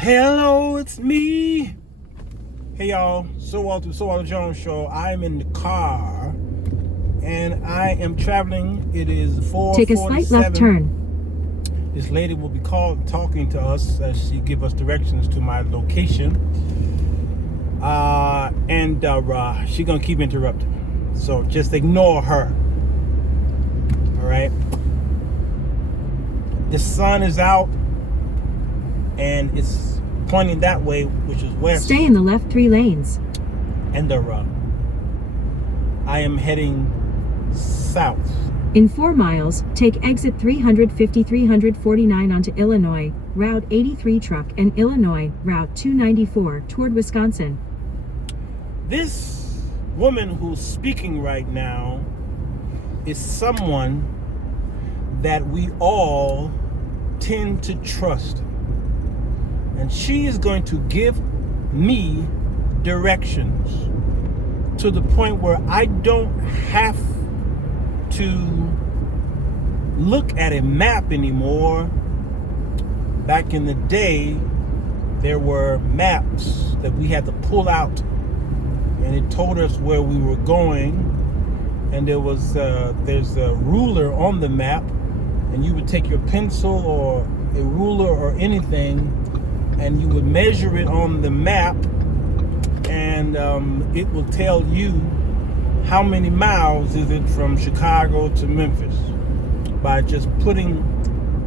Hello, it's me. Hey y'all, Sirwalterj Jones Show. I'm in the car and I am traveling. It is 4:47. Take a slight left turn. This lady will be talking to us as she give us directions to my location. And she gonna keep interrupting. So just ignore her. All right. The sun is out and it's pointing that way, which is west. Stay in the left 3 lanes. And I am heading south. In 4 miles, take exit 350-349 onto Illinois, Route 83 truck and Illinois, Route 294 toward Wisconsin. This woman who's speaking right now is someone that we all tend to trust. And she is going to give me directions to the point where I don't have to look at a map anymore. Back in the day, there were maps that we had to pull out, and it told us where we were going. And there's a ruler on the map, and you would take your pencil or a ruler or anything, and you would measure it on the map, and it will tell you how many miles is it from Chicago to Memphis by just putting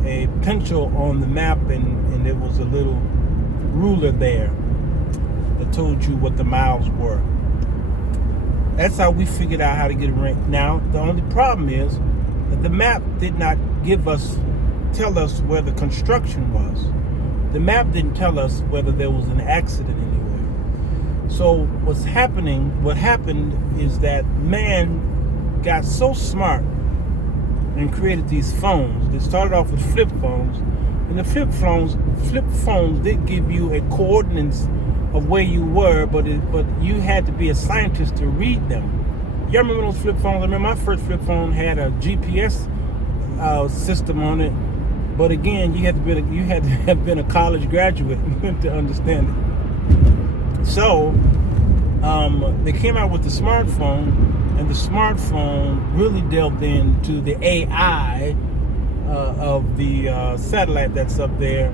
a pencil on the map, and there was a little ruler there that told you what the miles were. That's how we figured out how to get it right. Now, the only problem is that the map did not tell us where the construction was. The map didn't tell us whether there was an accident anywhere. So what happened is that man got so smart and created these phones. They started off with flip phones, and the flip phones did give you a coordinates of where you were, but you had to be a scientist to read them. Y'all remember those flip phones? I remember my first flip phone had a GPS system on it. But again, you had to have been a college graduate to understand it. So they came out with the smartphone, and the smartphone really delved into the AI of the satellite that's up there,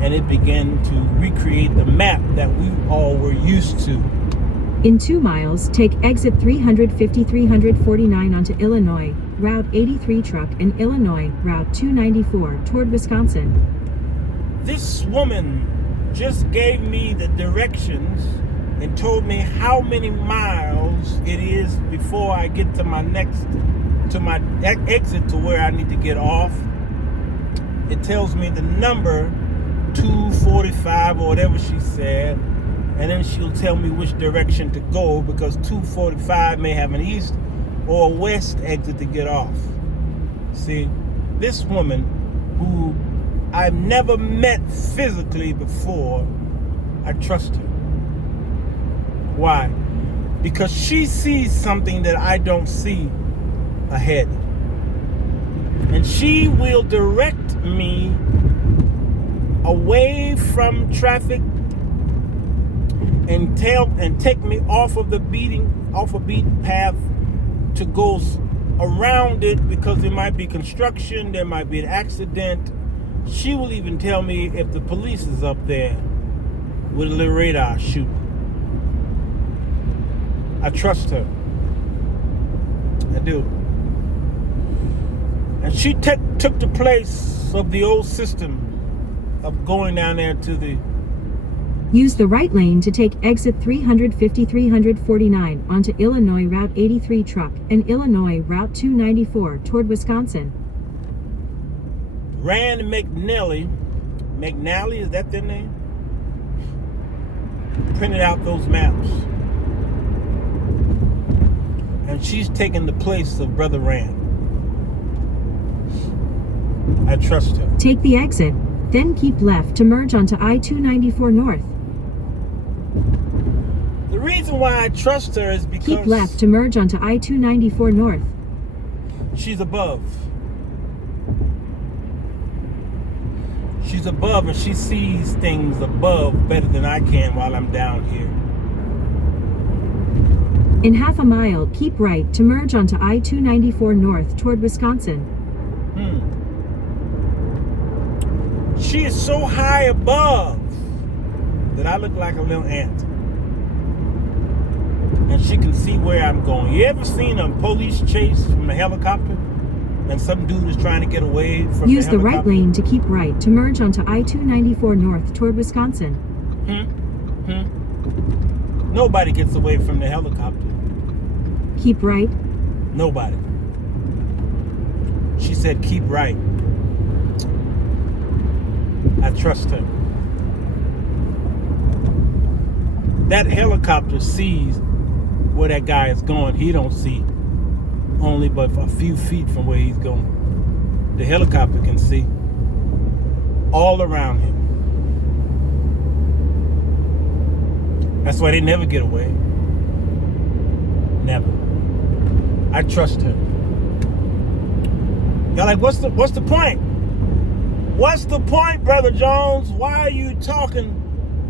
and it began to recreate the map that we all were used to. In 2 miles, take exit 350-349 onto Illinois, Route 83 truck and Illinois, Route 294 toward Wisconsin. This woman just gave me the directions and told me how many miles it is before I get to my exit to where I need to get off. It tells me the number 245 or whatever she said. And then she'll tell me which direction to go, because 245 may have an east or a west exit to get off. See, this woman who I've never met physically before, I trust her. Why? Because she sees something that I don't see ahead. And she will direct me away from traffic and take me off a beaten path to go around it, because there might be construction, there might be an accident. She will even tell me if the police is up there with a little radar shooting. I trust her. I do. And she took the place of the old system of going down there to the... Use the right lane to take exit 350-349 onto Illinois Route 83 truck and Illinois Route 294 toward Wisconsin. Rand McNally, is that their name? Printed out those maps. And she's taking the place of Brother Rand. I trust her. Take the exit, then keep left to merge onto I-294 North. The reason why I trust her is because... Keep left to merge onto I-294 North. She's above. She's above and she sees things above better than I can while I'm down here. In half a mile, keep right to merge onto I-294 north toward Wisconsin. She is so high above that I look like a little ant. And she can see where I'm going. You ever seen a police chase from a helicopter? And some dude is trying to get away from Use the the helicopter? right lane to keep right to merge onto I-294 north toward Wisconsin. Nobody gets away from the helicopter. Keep right. Nobody. She said, keep right. I trust her. That helicopter sees where that guy is going. He don't see only but a few feet from where he's going. The helicopter can see all around him. That's why they never get away. Never. I trust her. Y'all like, what's the point? What's the point, Brother Jones? Why are you talking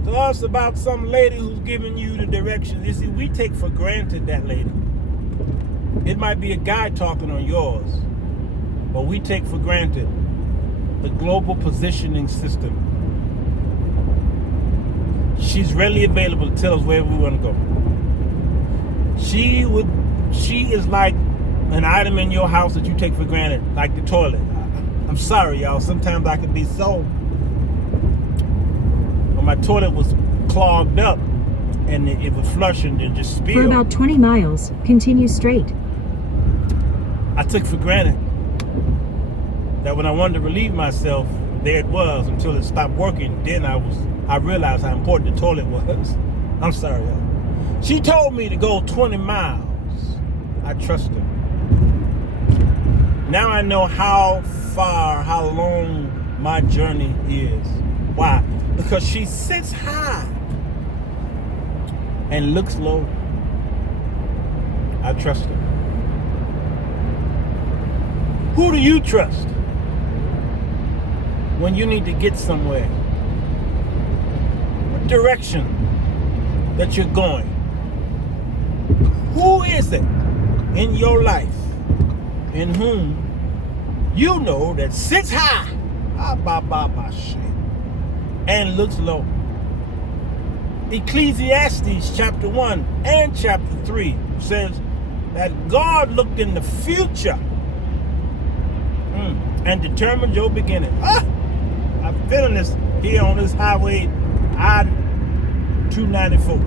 to us about some lady who's giving you the directions? You see, we take for granted that lady. It might be a guy talking on yours, but we take for granted the global positioning system. She's readily available to tell us where we want to go. She is like an item in your house that you take for granted, like the toilet. I'm sorry, y'all. Sometimes I can be so. When my toilet was clogged up and it would flush and then just spill. For about 20 miles, continue straight. I took for granted that when I wanted to relieve myself, there it was until it stopped working. Then I realized how important the toilet was. I'm sorry, y'all. She told me to go 20 miles. I trust her. Now I know how long my journey is. Why? Because she sits high and looks low. I trust her. Who do you trust when you need to get somewhere? What direction that you're going? Who is it in your life in whom you know that sits high and looks low? Ecclesiastes chapter 1 and chapter 3 says that God looked in the future and determined your beginning. I'm feeling this here on this highway I-294.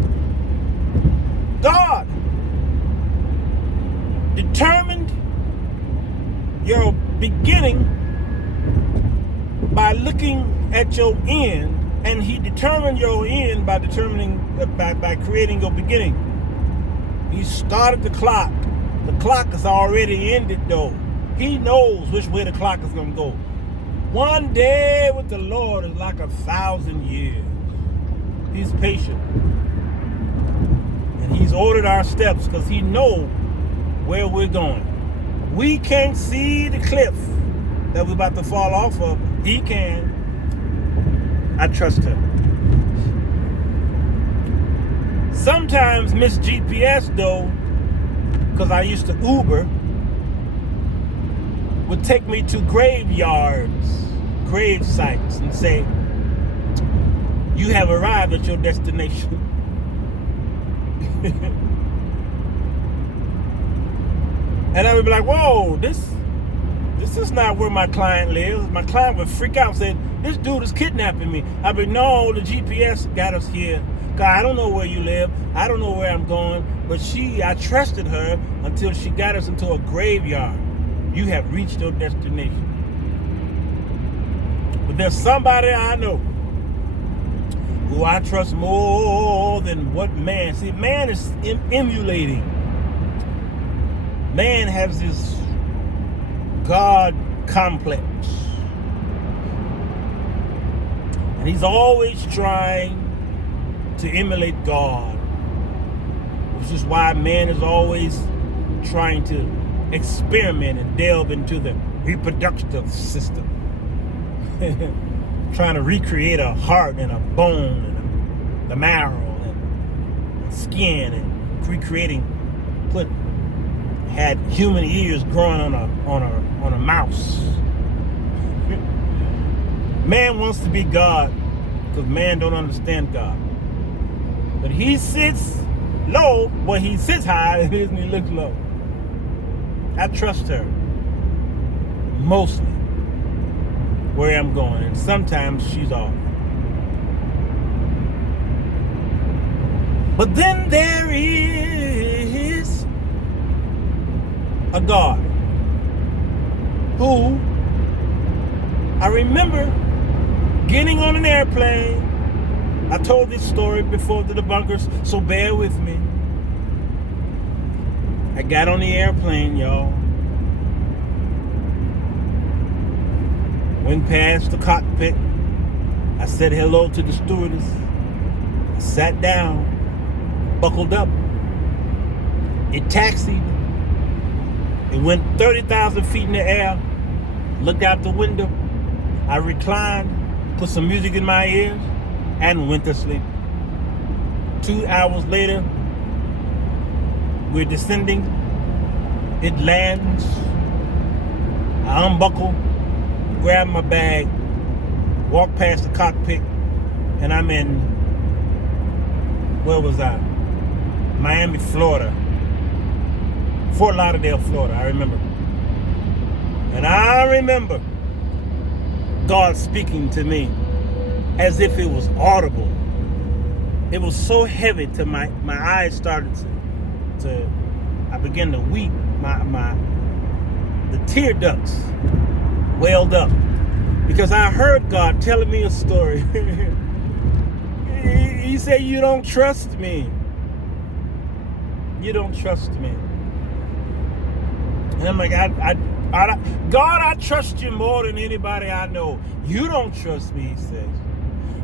God determined your beginning by looking at your end, and he determined your end by by creating your beginning. He started the clock. The clock is already ended though. He knows which way the clock is going to go. One day with the Lord is like 1,000 years. He's patient. And he's ordered our steps because he knows where we're going. We can't see the cliff that we're about to fall off of. He can. I trust her. Sometimes Miss GPS though, because I used to Uber, would take me to graveyards, grave sites, and say, you have arrived at your destination. And I would be like, whoa, this is not where my client lives. My client would freak out and say, this dude is kidnapping me. I'd be, no, the GPS got us here. God, I don't know where you live. I don't know where I'm going. But I trusted her until she got us into a graveyard. You have reached your destination. But there's somebody I know who I trust more than what man. See, man is emulating. Man has this God complex. And he's always trying to emulate God. Which is why man is always trying to experiment and delve into the reproductive system. trying to recreate a heart and a bone and the marrow and skin and had human ears growing on a mouse. Man wants to be God because man don't understand God. But he sits low, but he sits high and he looks low. I trust her mostly where I'm going, and sometimes she's off. But then there is a God who I remember getting on an airplane. I told this story before the debunkers, so bear with me. I got on the airplane, y'all. Went past the cockpit. I said hello to the stewardess. I sat down, buckled up. It taxied. It went 30,000 feet in the air. Looked out the window. I reclined, put some music in my ears, and went to sleep. 2 hours later, we're descending. It lands. I unbuckle, grab my bag, walk past the cockpit, and I'm in, where was I? Miami, Florida. Fort Lauderdale, Florida, I remember. And I remember God speaking to me as if it was audible. It was so heavy to my eyes started to I began to weep. The tear ducts welled up because I heard God telling me a story. He said, "You don't trust me. You don't trust me." And I'm like, God, I trust you more than anybody I know. You don't trust me, he says.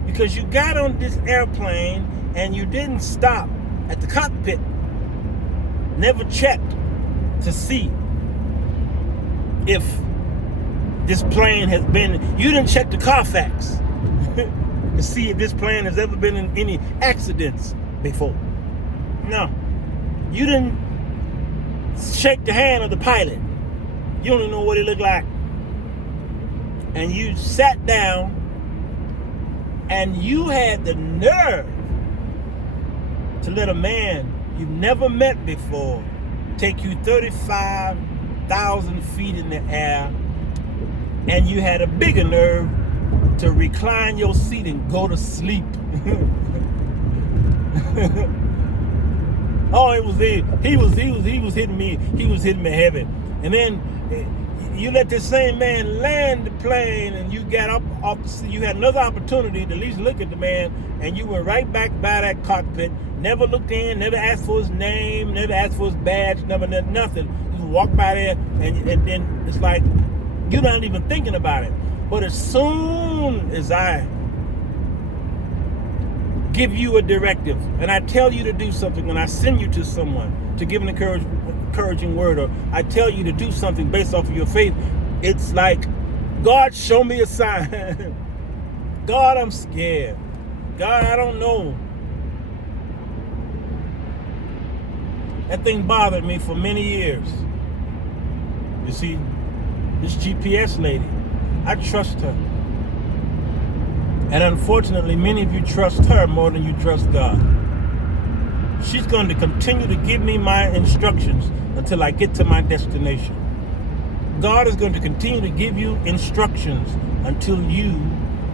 Because you got on this airplane and you didn't stop at the cockpit. Never checked to see if this plane has been, you didn't check the Carfax to see if this plane has ever been in any accidents before. No. You didn't shake the hand of the pilot. You don't even know what he looked like. And you sat down and you had the nerve to let a man you've never met before take you 35,000 feet in the air, and you had a bigger nerve to recline your seat and go to sleep. Oh, it was he was hitting me. He was hitting me heavy. And then you let this same man land the plane, and you got up off the seat. You had another opportunity to at least look at the man, and you went right back by that cockpit. Never looked in, never asked for his name, never asked for his badge, never nothing. Just walk by there, and then it's like you're not even thinking about it. But as soon as I give you a directive and I tell you to do something, and I send you to someone to give an encouraging word, or I tell you to do something based off of your faith, it's like, God, show me a sign. God, I'm scared. God, I don't know. That thing bothered me for many years. You see, this GPS lady, I trust her. And unfortunately, many of you trust her more than you trust God. She's going to continue to give me my instructions until I get to my destination. God is going to continue to give you instructions until you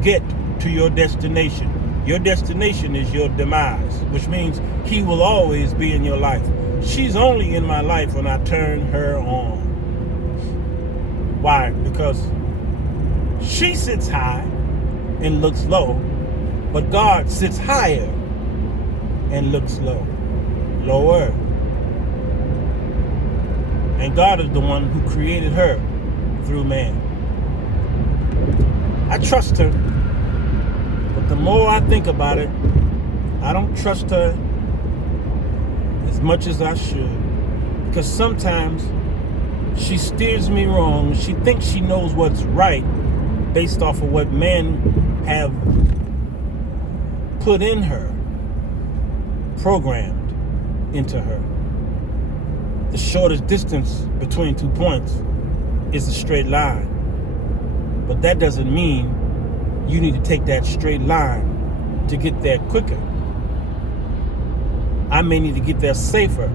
get to your destination. Your destination is your demise, which means he will always be in your life. She's only in my life when I turn her on. Why? Because she sits high and looks low, but God sits higher and looks lower. And God is the one who created her through man. I trust her, but the more I think about it, I don't trust her as much as I should, because sometimes she steers me wrong. She thinks she knows what's right, based off of what men have put in her, programmed into her. The shortest distance between 2 points is a straight line. But that doesn't mean you need to take that straight line to get there quicker. I may need to get there safer.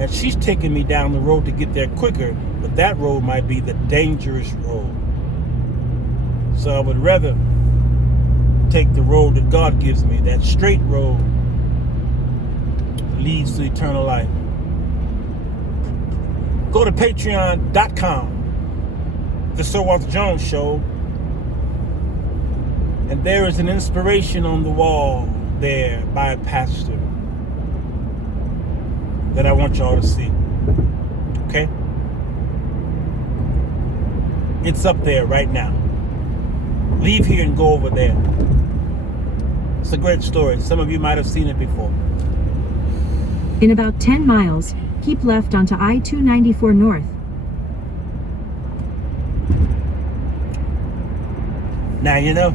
And she's taking me down the road to get there quicker, but that road might be the dangerous road. So I would rather take the road that God gives me, that straight road that leads to eternal life. Go to patreon.com, the Sirwalterj Jones Show, and there is an inspiration on the wall there by a pastor that I want y'all to see. Okay? It's up there right now. Leave here and go over there. It's a great story. Some of you might have seen it before. In about 10 miles, keep left onto I-294 North. Now, you know,